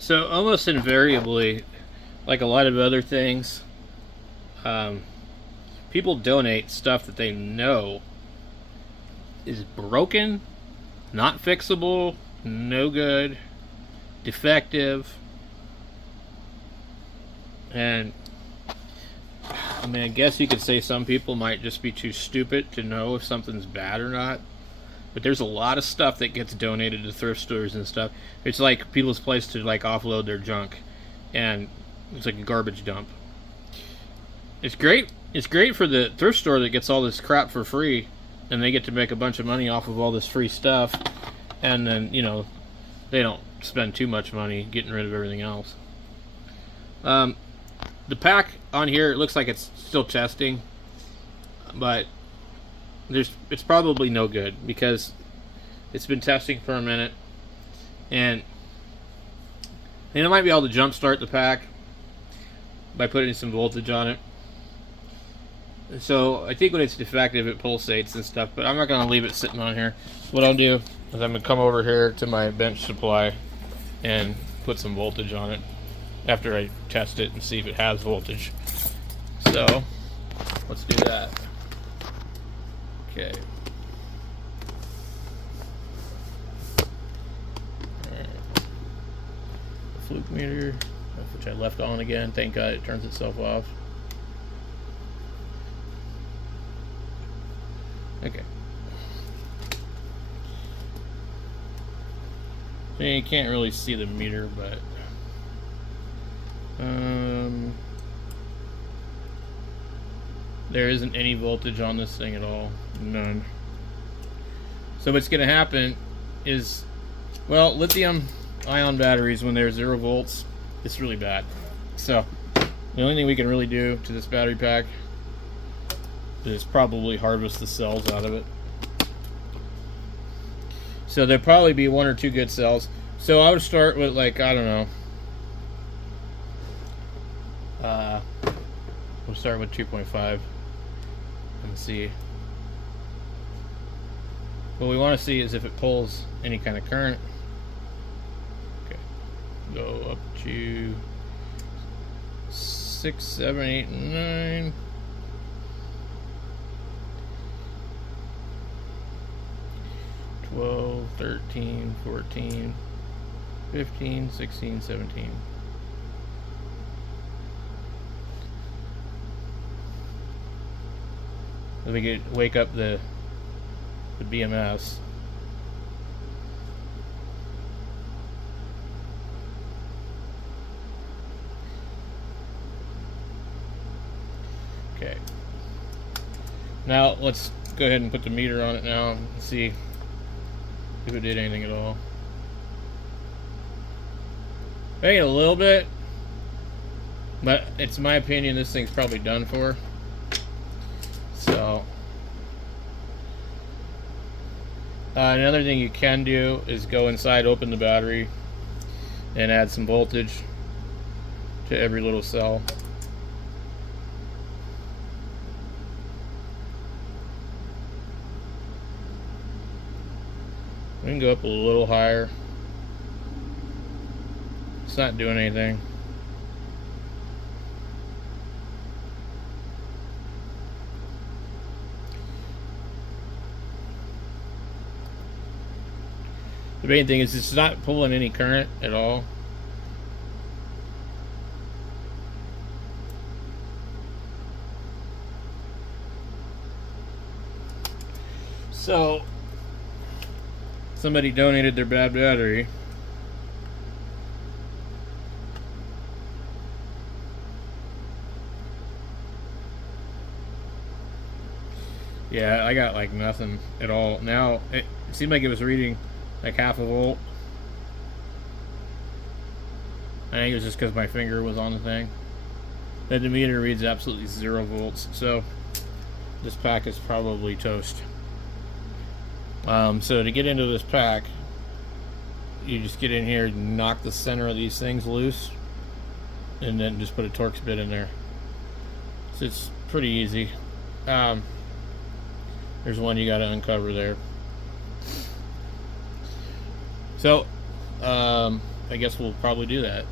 So almost invariably, like a lot of other things, um, people donate stuff that they know is broken, not fixable, no good, defective, and I mean, I guess you could say some people might just be too stupid to know if something's bad or not. But there's a lot of stuff that gets donated to thrift stores and stuff. It's like people's place to like offload their junk, and it's like a garbage dump. It's great. It's great for the thrift store that gets all this crap for free, and they get to make a bunch of money off of all this free stuff, and then they don't spend too much money getting rid of everything else. Um, the pack on here, it looks like it's still testing, but it's probably no good because it's been testing for a minute, and it might be able to jumpstart the pack by putting some voltage on it. So I think when it's defective, it pulsates and stuff, but I'm not going to leave it sitting on here. What I'll do is I'm going to come over here to my bench supply and put some voltage on it after I test it and see if it has voltage. So let's do that. Okay. The fluke meter, which I left on again. Thank God it turns itself off. Okay. So you can't really see the meter, but there isn't any voltage on this thing at all. None. So what's going to happen is, well, lithium ion batteries, when they're 0 volts, it's really bad. So the only thing we can really do to this battery pack is probably harvest the cells out of it. So there'll probably be 1 or 2 good cells. So I would start with, like, I don't know. We'll start with 2.5 and see. What we want to see is if it pulls any kind of current. Okay, go up to 6, 7, 8, 9. 12, 13, 14, 15, 16, 17. So we could wake up the BMS. Okay. Now let's go ahead and put the meter on it now and see if it did anything at all. Maybe a little bit, but it's my opinion this thing's probably done for. So another thing you can do is go inside, open the battery, and add some voltage to every little cell. We can go up a little higher. It's not doing anything. The main thing is it's not pulling any current at all. So somebody donated their bad battery. Yeah, I got like nothing at all. Now it seemed like it was reading like 1/2 volt. I think it was just because my finger was on the thing. Then the meter reads absolutely 0 volts. So this pack is probably toast. So to get into this pack, you just get in here and knock the center of these things loose, and then just put a Torx bit in there. So it's pretty easy. There's one you got to uncover there. So I guess we'll probably do that.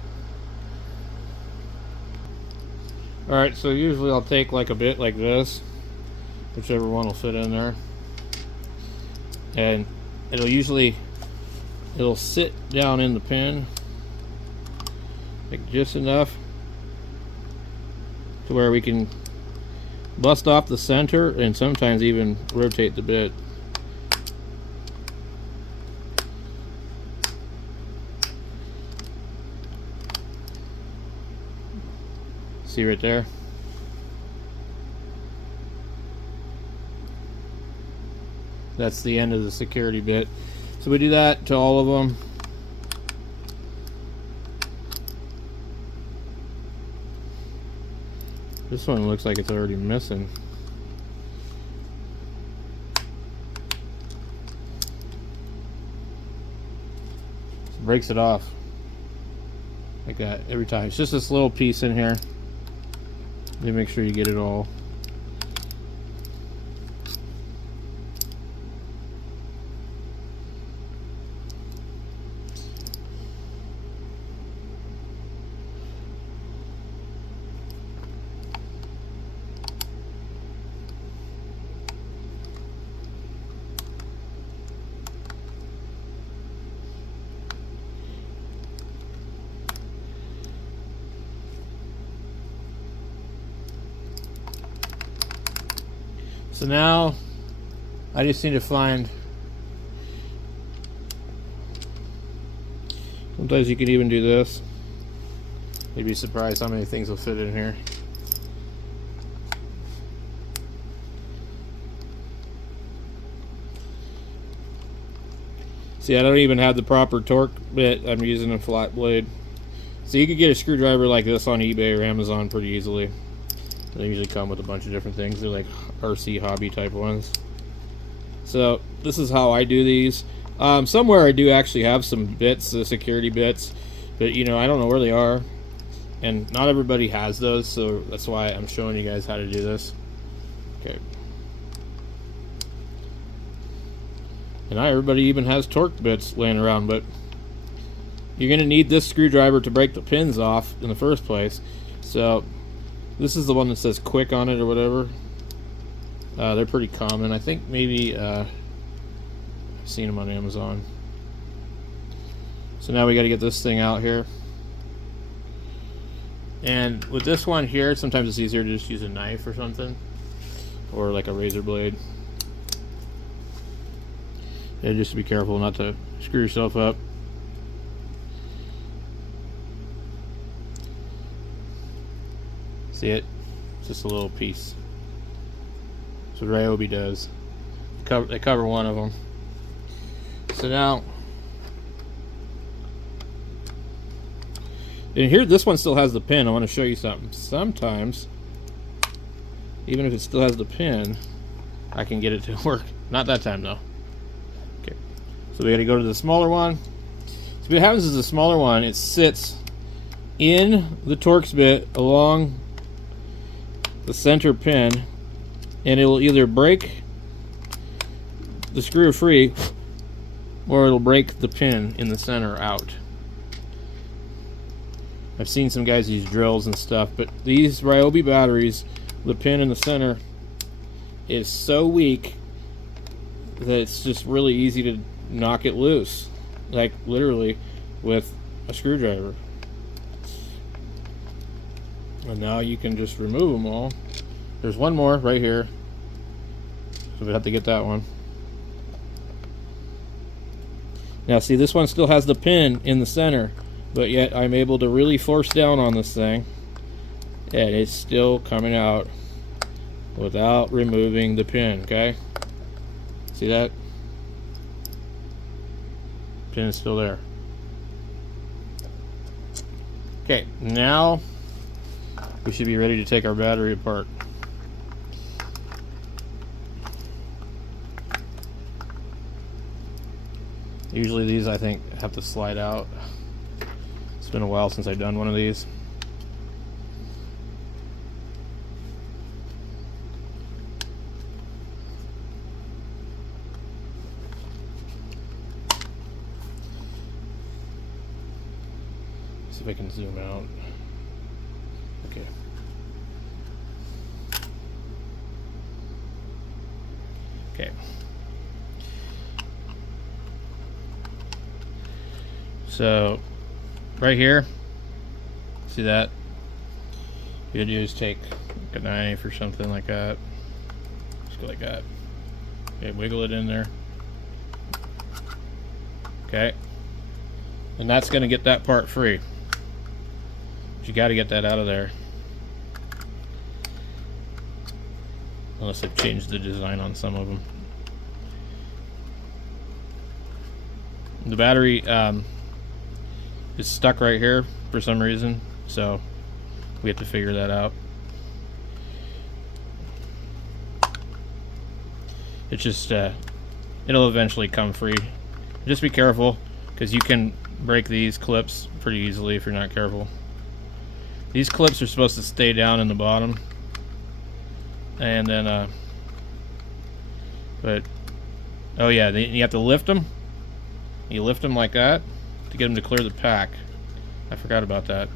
Alright, so usually I'll take like a bit like this, whichever one will fit in there, and it'll sit down in the pin like just enough to where we can bust off the center and sometimes even rotate the bit. See right there? That's the end of the security bit. So we do that to all of them. This one looks like it's already missing. So breaks it off like that every time. It's just this little piece in here. You make sure you get it all. So now I just need to find, sometimes you can even do this. You'd be surprised how many things will fit in here. See, I don't even have the proper torque bit. I'm using a flat blade. So you could get a screwdriver like this on eBay or Amazon pretty easily. They usually come with a bunch of different things. They're like RC hobby type ones. So this is how I do these. Somewhere I do actually have some bits, the security bits, but you know, I don't know where they are, and not everybody has those, so that's why I'm showing you guys how to do this. Okay. And not everybody even has torque bits laying around, but you're going to need this screwdriver to break the pins off in the first place. So this is the one that says quick on it or whatever. They're pretty common. I think maybe I've seen them on Amazon. So now we got to get this thing out here. And with this one here, sometimes it's easier to just use a knife or something, or like a razor blade. Yeah, just be careful not to screw yourself up. See it? It's just a little piece. That's what Ryobi does. They cover one of them. So now, and here, this one still has the pin. I want to show you something. Sometimes, even if it still has the pin, I can get it to work. Not that time though. Okay. So we got to go to the smaller one. So what happens is the smaller one, it sits in the Torx bit along the center pin, and it will either break the screw free or it'll break the pin in the center out. I've seen some guys use drills and stuff, but these Ryobi batteries, the pin in the center is so weak that it's just really easy to knock it loose, like literally with a screwdriver. And now you can just remove them all. There's one more right here, so we have to get that one. Now see, this one still has the pin in the center, but yet I'm able to really force down on this thing, and it's still coming out without removing the pin. Okay, see that? Pin is still there. Okay, now we should be ready to take our battery apart. Usually these, I think, have to slide out. It's been a while since I've done one of these. See if I can zoom out. Okay. Okay. So, right here, see that? You do is take a knife or something like that. Just go like that. Okay, wiggle it in there. Okay. And that's going to get that part free. But you got to get that out of there. Unless I've changed the design on some of them. The battery is stuck right here for some reason, so we have to figure that out. It's just, it'll eventually come free. Just be careful, because you can break these clips pretty easily if you're not careful. These clips are supposed to stay down in the bottom. And then, but, oh yeah, you have to lift them. You lift them like that to get them to clear the pack. I forgot about that.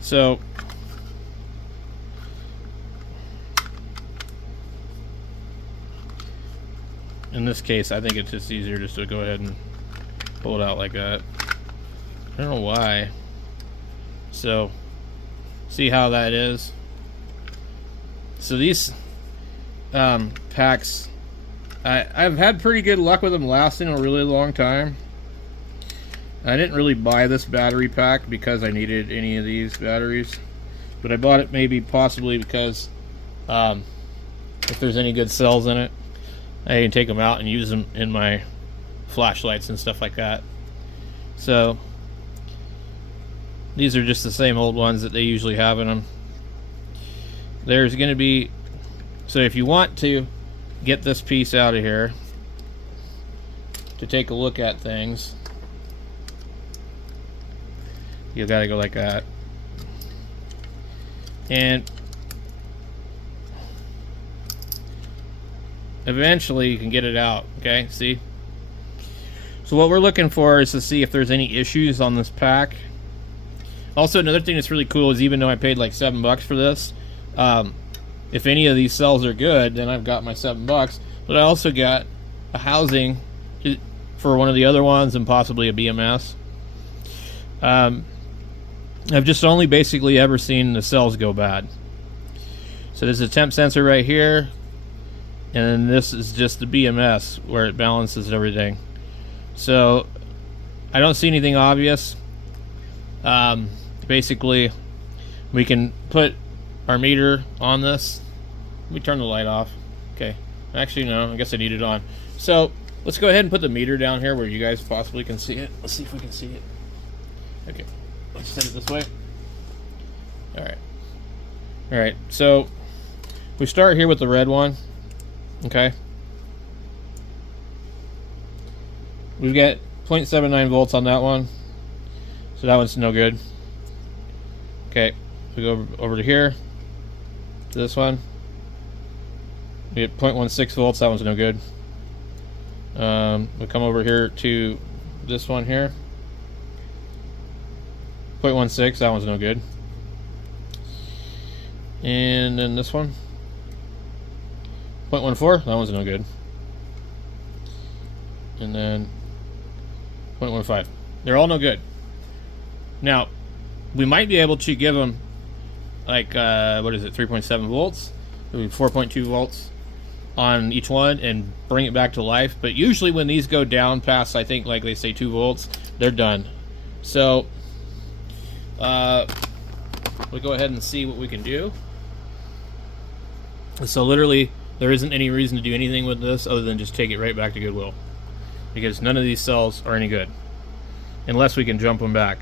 So, in this case, I think it's just easier just to go ahead and pull it out like that. I don't know why. So, see how that is? So these packs, I've had pretty good luck with them lasting a really long time. I didn't really buy this battery pack because I needed any of these batteries, but I bought it maybe possibly because if there's any good cells in it, I can take them out and use them in my flashlights and stuff like that. So these are just the same old ones that they usually have in them. There's going to be, so if you want to get this piece out of here to take a look at things, you got to go like that. And eventually you can get it out, okay? See? So what we're looking for is to see if there's any issues on this pack. Also, another thing that's really cool is even though I paid like $7 for this, if any of these cells are good, then I've got my $7. But I also got a housing for one of the other ones and possibly a BMS. I've just only basically ever seen the cells go bad. So there's a temp sensor right here, and then this is just the BMS where it balances everything. So I don't see anything obvious. Basically, we can put our meter on this. Let me turn the light off. Okay. Actually, no. I guess I need it on. So let's go ahead and put the meter down here where you guys possibly can see it. Let's see if we can see it. Okay. Let's set it this way. Alright. Alright. So we start here with the red one. Okay. We've got 0.79 volts on that one. So that one's no good. Okay. We go over to here. To this one. We get 0.16 volts. That one's no good. We come over here to this one here. 0.16. That one's no good. And then this one. 0.14. That one's no good. And then 0.15. They're all no good. Now, we might be able to give them like, what is it, 3.7 volts? 4.2 volts on each one and bring it back to life. But usually when these go down past, I think, like they say 2 volts, they're done. So, we'll go ahead and see what we can do. So literally, there isn't any reason to do anything with this other than just take it right back to Goodwill. Because none of these cells are any good. Unless we can jump them back.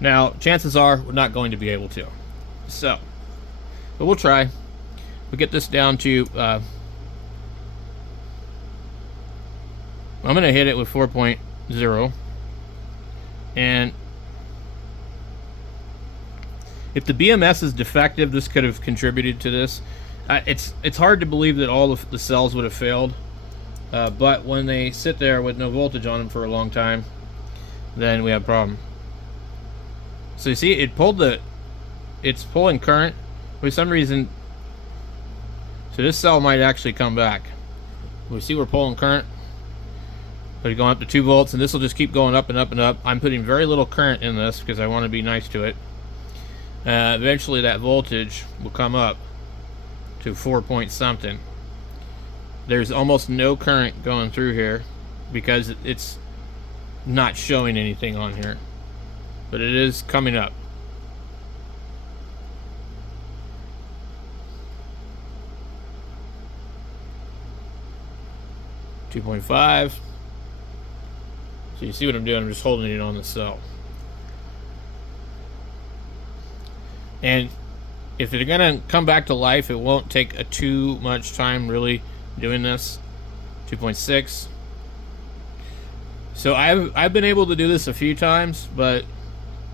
Now, chances are we're not going to be able to. So, but we'll try. We'll get this down to, I'm going to hit it with 4.0. And if the BMS is defective, this could have contributed to this. It's hard to believe that all of the cells would have failed. But when they sit there with no voltage on them for a long time, then we have a problem. So you see, it's pulling current for some reason. So this cell might actually come back. We see we're pulling current, but it's going up to 2 volts, and this will just keep going up and up and up. I'm putting very little current in this because I want to be nice to it. Eventually that voltage will come up to 4 point something. There's almost no current going through here because it's not showing anything on here, but it is coming up. .5. So you see what I'm doing, I'm just holding it on the cell. And if they're gonna come back to life, it won't take too much time really doing this. 2.6. So I've been able to do this a few times, but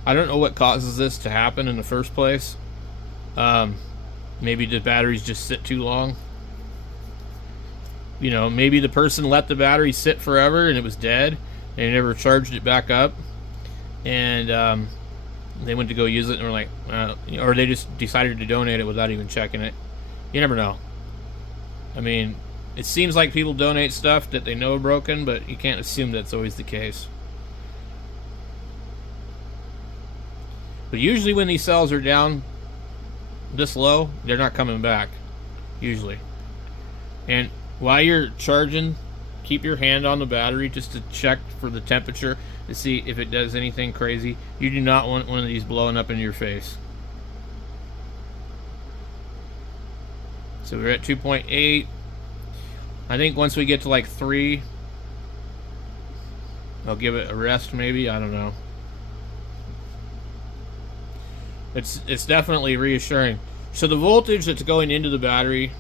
I don't know what causes this to happen in the first place. Maybe the batteries just sit too long. You know, maybe the person let the battery sit forever and it was dead and they never charged it back up, and they went to go use it and were like, or they just decided to donate it without even checking it. You never know. I mean, it seems like people donate stuff that they know are broken, but you can't assume that's always the case. But usually when these cells are down this low, they're not coming back, usually. And while you're charging, keep your hand on the battery just to check for the temperature to see if it does anything crazy. You do not want one of these blowing up in your face. So we're at 2.8. I think once we get to like 3, I'll give it a rest maybe. I don't know. It's definitely reassuring. So the voltage that's going into the battery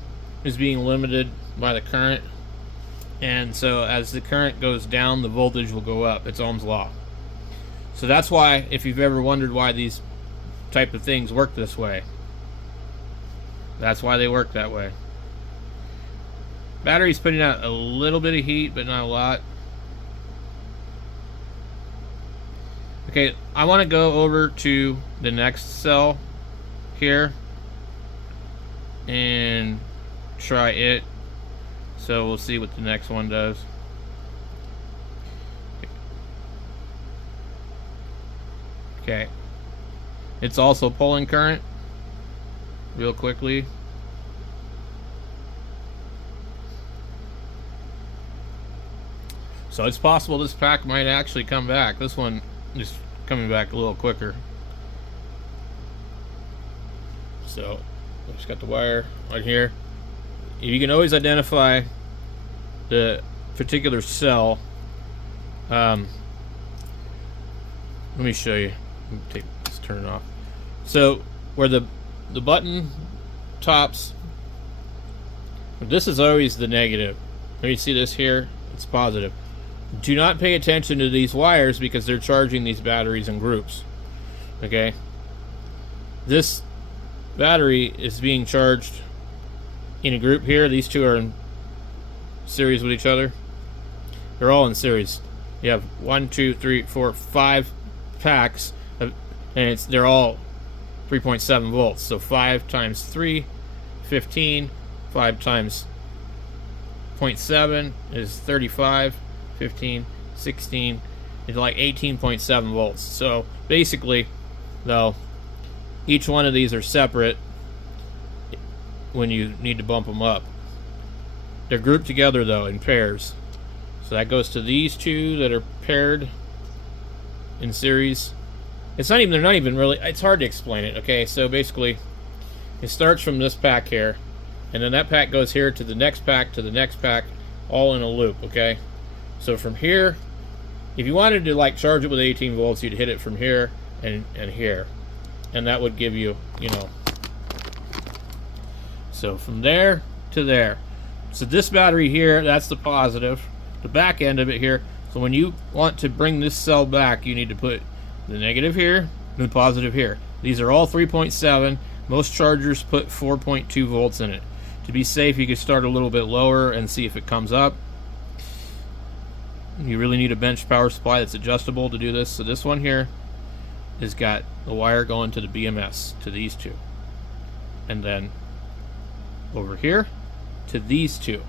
is being limited by the current, and so as the current goes down, the voltage will go up. It's Ohm's law. So that's why, if you've ever wondered why these type of things work this way, that's why they work that way. Battery's putting out a little bit of heat, but not a lot. Okay, I want to go over to the next cell here and try it. So we'll see what the next one does. Okay. It's also pulling current real quickly. So it's possible this pack might actually come back. This one is coming back a little quicker. So I just got the wire right here. You can always identify the particular cell. Let me show you. Let me turn it off. So where the button tops, this is always the negative. Let me see this here. It's positive. Do not pay attention to these wires because they're charging these batteries in groups. Okay? This battery is being charged in a group here. These two are in series with each other. They're all in series. You have 1, 2, 3, 4, 5 packs of, and they're all 3.7 volts. So 5 times 3, 15. 5 times 0.7 is 35. 15, 16, it's like 18.7 volts. So basically, though, each one of these are separate when you need to bump them up. They're grouped together though in pairs. So that goes to these two that are paired in series. They're not even really, it's hard to explain it. Okay, so basically it starts from this pack here, and then that pack goes here to the next pack to the next pack, all in a loop. Okay, so from here, if you wanted to like charge it with 18 volts, you'd hit it from here and here, and that would give you, you know, so from there to there. So this battery here, that's the positive, the back end of it here. So when you want to bring this cell back, you need to put the negative here and the positive here. These are all 3.7. Most chargers put 4.2 volts in it. To be safe, you can start a little bit lower and see if it comes up. You really need a bench power supply that's adjustable to do this. So this one here has got the wire going to the BMS, to these two. And then over here to these two.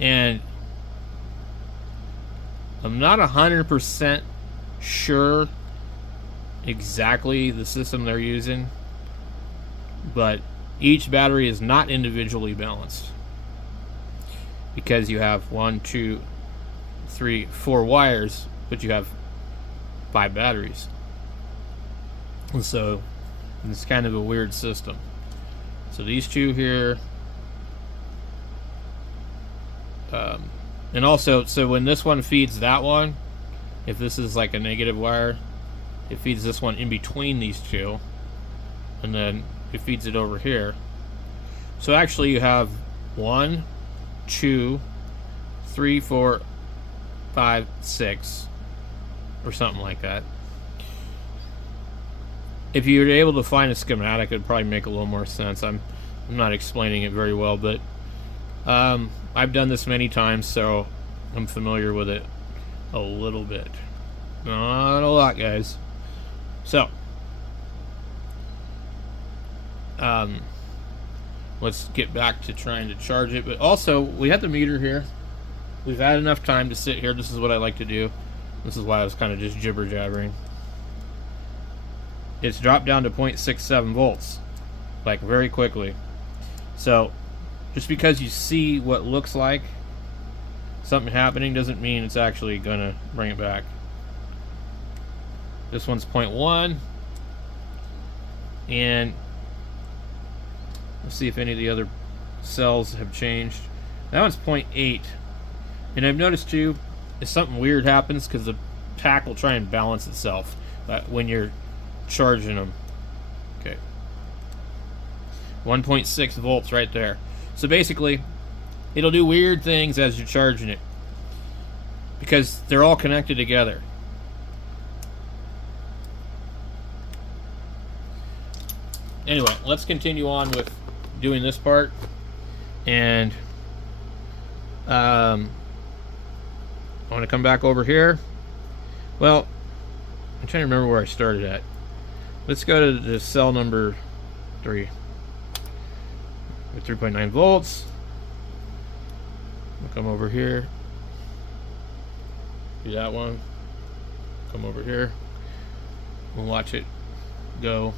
And I'm not 100% sure exactly the system they're using, but each battery is not individually balanced, because you have 1, 2, 3, 4 wires, but you have 5 batteries. And so it's kind of a weird system. So these two here, and also, so when this one feeds that one, if this is like a negative wire, it feeds this one in between these two, and then it feeds it over here. So actually you have 1, 2, 3, 4, 5, 6, or something like that. If you were able to find a schematic, it would probably make a little more sense. I'm not explaining it very well, but I've done this many times, so I'm familiar with it a little bit. Not a lot, guys. So, let's get back to trying to charge it. But also, we have the meter here. We've had enough time to sit here. This is what I like to do. This is why I was kind of just jibber-jabbering. It's dropped down to 0.67 volts, like very quickly. So, just because you see what looks like something happening doesn't mean it's actually gonna bring it back. This one's 0.1, and let's see if any of the other cells have changed. That one's 0.8, and I've noticed too, if something weird happens, because the pack will try and balance itself when you're charging them. Okay, 1.6 volts right there. So basically, it'll do weird things as you're charging it, because they're all connected together. Anyway, let's continue on with doing this part. And I want to come back over here. Well, I'm trying to remember where I started at. Let's go to the cell number 3. With 3.9 volts. We'll come over here. Do that one. Come over here. We'll watch it go.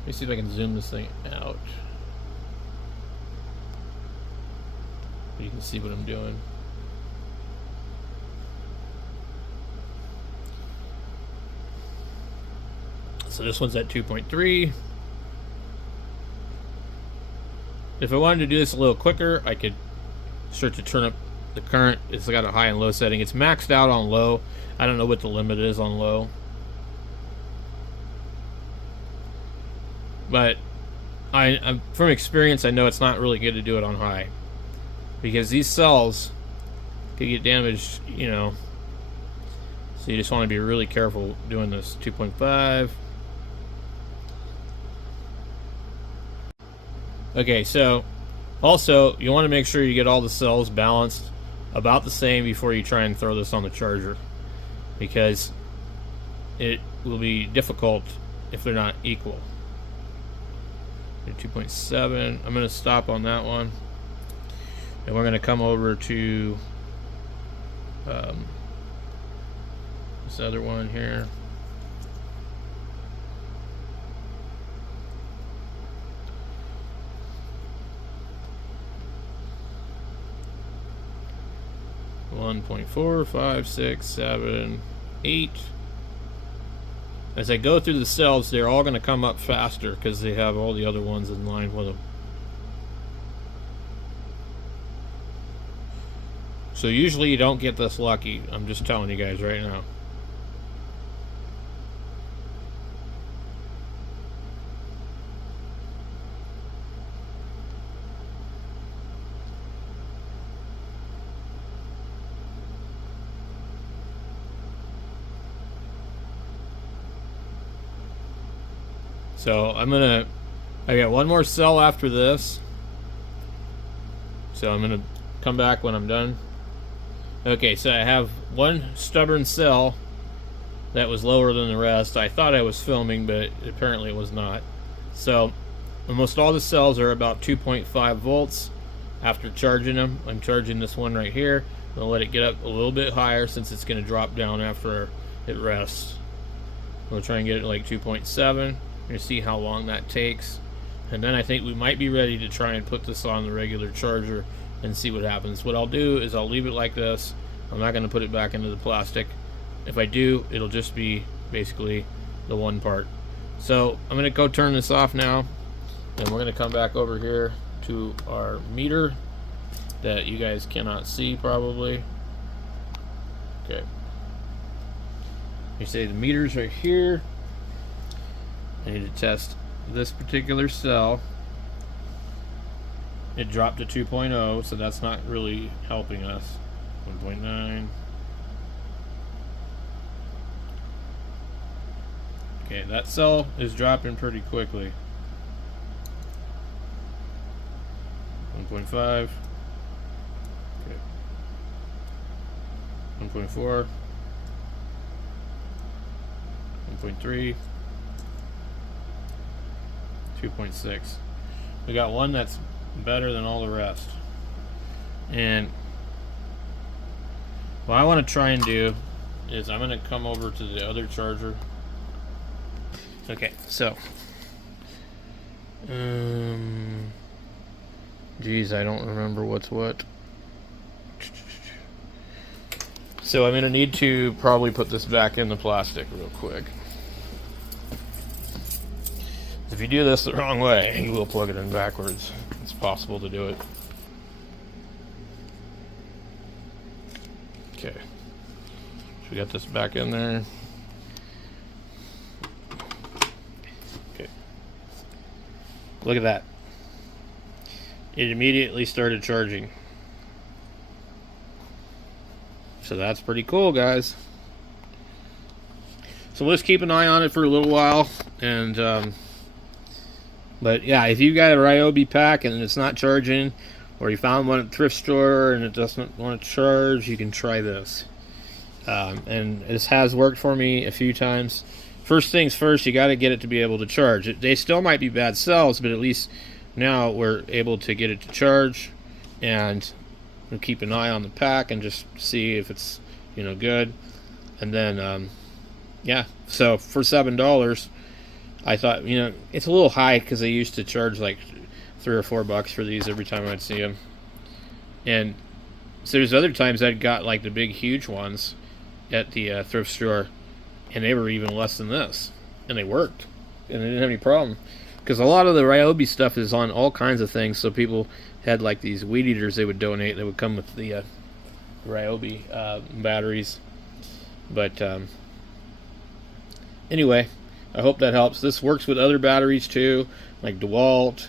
Let me see if I can zoom this thing out. You can see what I'm doing. So this one's at 2.3. If I wanted to do this a little quicker, I could start to turn up the current. It's got a high and low setting. It's maxed out on low. I don't know what the limit is on low. But I'm from experience, I know it's not really good to do it on high, because these cells could get damaged, you know. So you just want to be really careful doing this. 2.5. Okay, so also you want to make sure you get all the cells balanced about the same before you try and throw this on the charger, because it will be difficult if they're not equal. 2.7. I'm going to stop on that one, and we're going to come over to this other one here. One 1.4, 5, 6, 7, 8. As I go through the cells, they're all going to come up faster because they have all the other ones in line with them. So usually you don't get this lucky. I'm just telling you guys right now. So I got one more cell after this. So I'm gonna come back when I'm done Okay, so I have one stubborn cell that was lower than the rest. I thought I was filming, but apparently it was not. So almost all the cells are about 2.5 volts. After charging them, I'm charging this one right here. I'm going to let it get up a little bit higher since it's going to drop down after it rests. We'll try and get it like 2.7 and see how long that takes. And then I think we might be ready to try and put this on the regular charger and see what happens. What I'll do is I'll leave it like this. I'm not going to put it back into the plastic. If I do, it'll just be basically the one part. So I'm going to go turn this off now, and we're going to come back over here to our meter that you guys cannot see probably. Okay. You say the meter's right here. I need to test this particular cell. It dropped to 2.0, so that's not really helping us. 1.9. Okay, that cell is dropping pretty quickly. 1.5. Okay. 1.4. 1.3. 2.6. We got one that's better than all the rest. And what I want to try and do is I'm going to come over to the other charger. Okay, so geez, I don't remember what's what. So I'm going to need to probably put this back in the plastic real quick. If you do this the wrong way, you will plug it in backwards. It's possible to do it. Okay. So we got this back in there. Okay. Look at that. It immediately started charging. So that's pretty cool, guys. So let's keep an eye on it for a little while. And, but yeah, if you got a Ryobi pack and it's not charging, or you found one at the thrift store and it doesn't want to charge, you can try this. And this has worked for me a few times. First things first, you got to get it to be able to charge. They still might be bad cells, but at least now we're able to get it to charge, and we'll keep an eye on the pack and just see if it's, you know, good. And then yeah, so for $7, I thought, you know, it's a little high because they used to charge like $3 or $4 for these every time I'd see them. And so there's other times I'd got like the big huge ones at the thrift store, and they were even less than this, and they worked, and they didn't have any problem. Because a lot of the Ryobi stuff is on all kinds of things, so people had like these weed eaters they would donate that would come with the Ryobi batteries. But anyway, I hope that helps. This works with other batteries too, like DeWalt,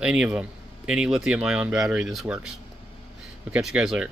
any of them. Any lithium-ion battery, this works. We'll catch you guys later.